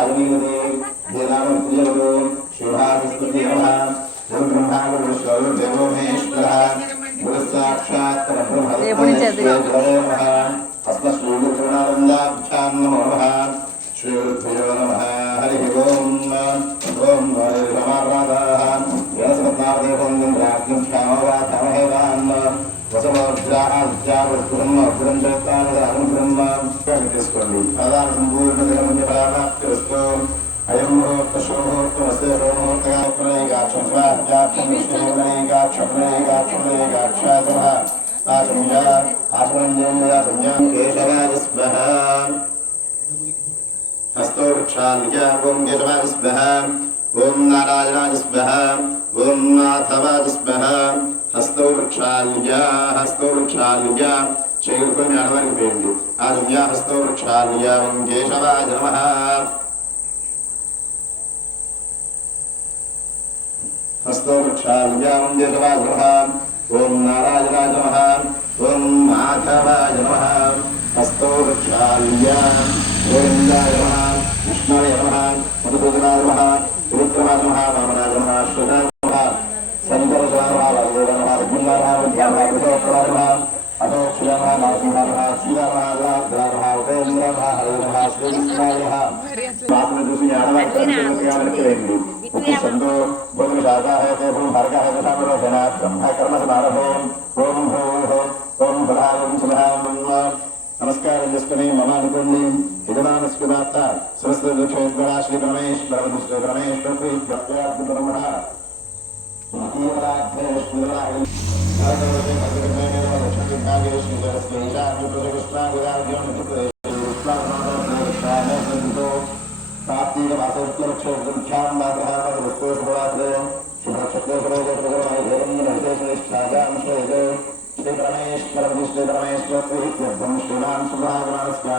అలమీవతి దీనామ ప్రియవతు శివభాగస్పతి గురుబ్రహ్మాగురుష్వరుర్దేవోమేశ్వర గురుసాక్షాత్ పరబ్రహ్మస్మశ్రీగురుణానందాభ్యాం నమో. శ్రీగురుభ్యో నమ. హరి ఓం ఓం హరిమారాధా వ్యవసపద్మావదేవం రాజ్యం క్షామవాత ಜ್ಞಾನ ಬ್ರಹ್ಮ ಬ್ರಹ್ಮ ಅನು ಬ್ರಹ್ಮ ತಿಳಿಸ್ಕೊಳ್ಳಿ ಅದಾರ ಸಂಪೂರ್ಣ ದಿನಮನ್ಯ ಫಲಾಭಾಪ್ತಿರಸ್ತು ಅಯಂ ಮುಹೂರ್ತ ಶುಭಮುಹೂರ್ತಮಸ್ತೆ ಶುಭಮುಹೂರ್ತಗಾಕ್ಷಪ್ರಯಗಾಕ್ಷಪ್ರಯಗಾಕ್ಷಪ್ರಯಗಾಕ್ಷಪ್ರಯಗಾಕ್ಷಾತಃ ಆಸಂಜಾ ಆಸಂಜಾ ಸಂಜಾ ಕೇಶವಾಯ ಸ್ಮಃ हस्तो वृक्षान्य ॐ गिरवाय स्मः ॐ नारायणाय स्मः ॐ माधवाय स्मः హస్తో వృక్షాల్య హస్తో వృక్షాల్య చేరుకొని అడవరికి పోయండి ఆదివ్య హస్తో వృక్షాల్య వెంకేశవాయ నమ హస్తో వృక్షాల్య వెంకేశవాయ నమ ఓం నారాయణాయ నమ ఓం మాధవాయ నమ హస్తో వృక్షాల్య గోవిందాయ నమ విష్ణువయ నమ మధుసూదనాయ నమ త్రివిక్రమాయ నమ వామనాయ నమ అశ్వనాయ गार्गाहे देवं भर्गाहेतसामरोधना ब्रह्मकर्मसमारभे ॐ भूः ॐ प्रधानं सुधां नमस्कारञ्जस्कने ममानुपुण्यं हिगणानस्कृदात्ता सरस्वतीक्षेत्रा श्रीरमेश्वरमेश्वरमेश्वरप्रभुः श्रीराधेश्वरागेश्वरस्मैशाग्निप्रतिकृष्णागुराभ्योमित्रप्रदेशे सात्विकमासोत्तरक्षोख्यान्दाग्रहापदपुष्पोषणाग्रयम् शुभक्षत्रेश्वरोगप्रगमायधेरन्यनविदेशनिष्ठाजांशेदे श्रीपरमेश्वरविष्णुपरमेश्वरप्रीत्यर्थं श्रीणां सुभागमानस्या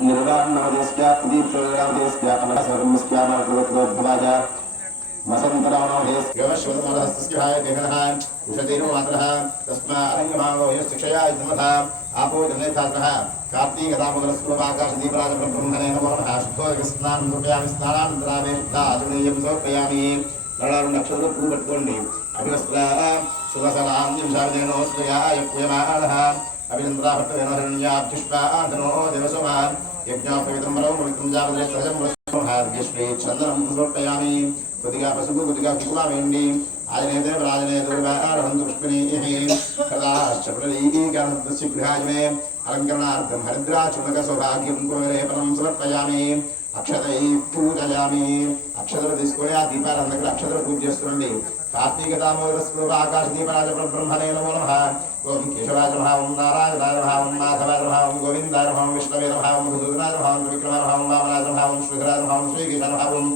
निर्वाणमहदेश्या प्रदीप्तरामदेश्या अनसर्मस्या मर्गवत्रोद्भवाजा वसन्तरामोहेस् गवश्वतमदहस्तस्याय निगणः उषतीरो मात्रः तस्मारङ्गमागो यशिक्षया युमथा आपो जनेथात्रः कार्तीकदामोदरस्वभाकाशदीपराजब्रह्मणे नमो नमः। शुद्धोदकस्नानं कृपयामि स्नानानन्तरामे शुद्धाधुनीयं समर्पयामि। लडारु नक्षत्र पूर्वट्कोण्डि अभिवस्त्रा सुवसनां दिवसाय पूयमाणः अभिनन्द्राभट्टवेणोरण्याभ्युष्पा धनो दिवसमान् చందనం సమర్పయామి కొద్దిగా పసుపు కొద్దిగా కుంకుమ వేయండి. ఆజనేతే రాజనే దుర్వారహంతు పుష్పిణీ కదాశ్చప్రలీకరణస్య గృహాజనే అలంకరణార్థం హరిద్రాచునక సౌభాగ్యం కుమరేపణం సమర్పయామి. అక్షతై పూజయామి. అక్షతలు తీసుకొని ఆ దీపాలను దగ్గర అక్షతలు పూజ చేస్తుండీ కార్తీకదామోదర స్ఫుర ఆకాశదీపరాజ బ్రహ్మణే నమో. నమ ఓం కేశవాజ నమ ఓం నారాయణాయ నమ ఓం మాధవాజ నమ ఓం గోవిందాయ నమ ఓం విష్ణవే నమ ఓం మధుసూదనాయ నమ ఓం విక్రమాయ నమ ఓం వామనాయ నమ ఓం శ్రీధరాయ నమ ఓం శ్రీకృష్ణ నమ ఓం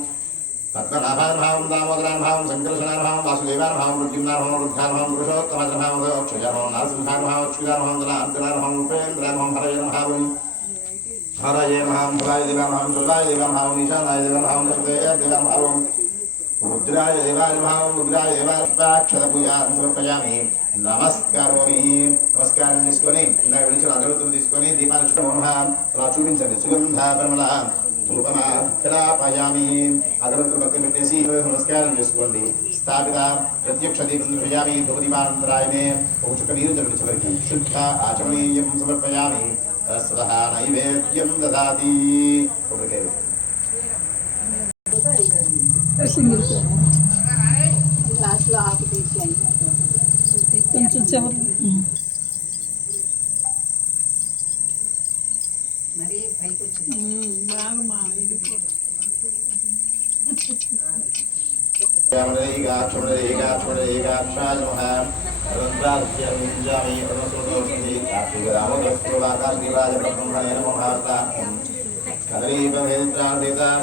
తత్వనాభానుభావం దామోదరానుభావం సంకర్షణానుభావం వాసుదేవానుభావం మృత్యునానుభావం వృద్ధానుభావం పురుషోత్తమధర్భావం అక్షయానుభవం నరసింహానుభావం అక్షుదానుభవం అర్జునానుభవం रुद्राय देवाय भाव रुद्राय देवाक्षपूजा समर्पयामि నమస్కారమని నమస్కారం చేసుకొని ఇందాక విడిచిన అగరత్తులు తీసుకొని దీపాలు మోహ అలా చూపించండి సుగంధ పరిమళ ధూపమాఖరాపయామి అగరత్తులు భక్తి పెట్టేసి నమస్కారం చేసుకోండి స్థాపిత ప్రత్యక్ష దీపం దృశయామి ధూపదీపానంతరాయనే ఒక చుక్క నీరు జరిగిన చివరికి శుద్ధ ఆచమనీయం సమర్పయామి తస్వ నైవేద్యం దదాతి ఒకటే సింగిల్ లాస్ట్లో ఆకు తీసాను కొంచెం చివరి రుద్రాక్షముంజామి ప్రణసుడోషి రామోదస్తు వాకాశ దివాజ బ్రహ్మణ నమో భారత కదరీప వేదాంతితాం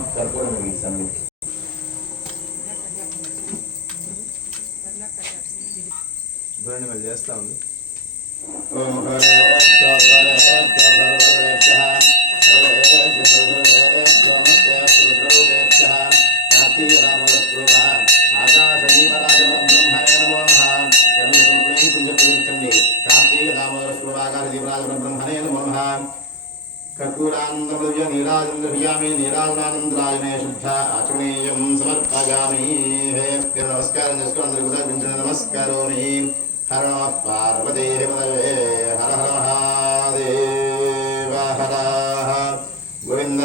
कर्पूरानन्दमृज नीलानन्दभियामि नीलानानन्द्रायणे शुद्धा आचरणीयं समर्पयामि हे नमस्कारं नमस्कारोमि हर नमः पार्वतीपदये हर हर महादेव हर गोविन्द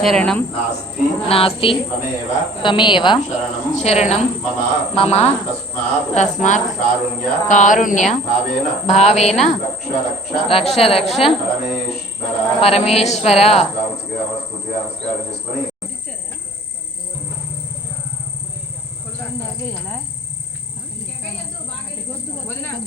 శరణం। నాస్తి త్వమేవ మమ తస్మాత్ కారుణ్య భావేన రక్ష రక్ష పరమేశ్వర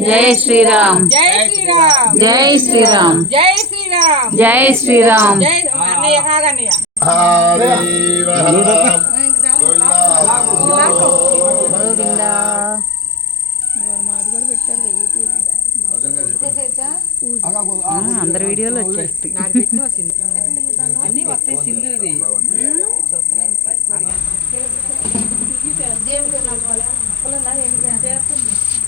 జై శ్రీరామ్. జై శ్రీరామ్. జై శ్రీరామ్. జై శ్రీరామ్. జై శ్రీరామ్. అందరి వీడియోలు వచ్చేస్తాయి. అన్ని వస్తాయి సింధుది చూస్తాను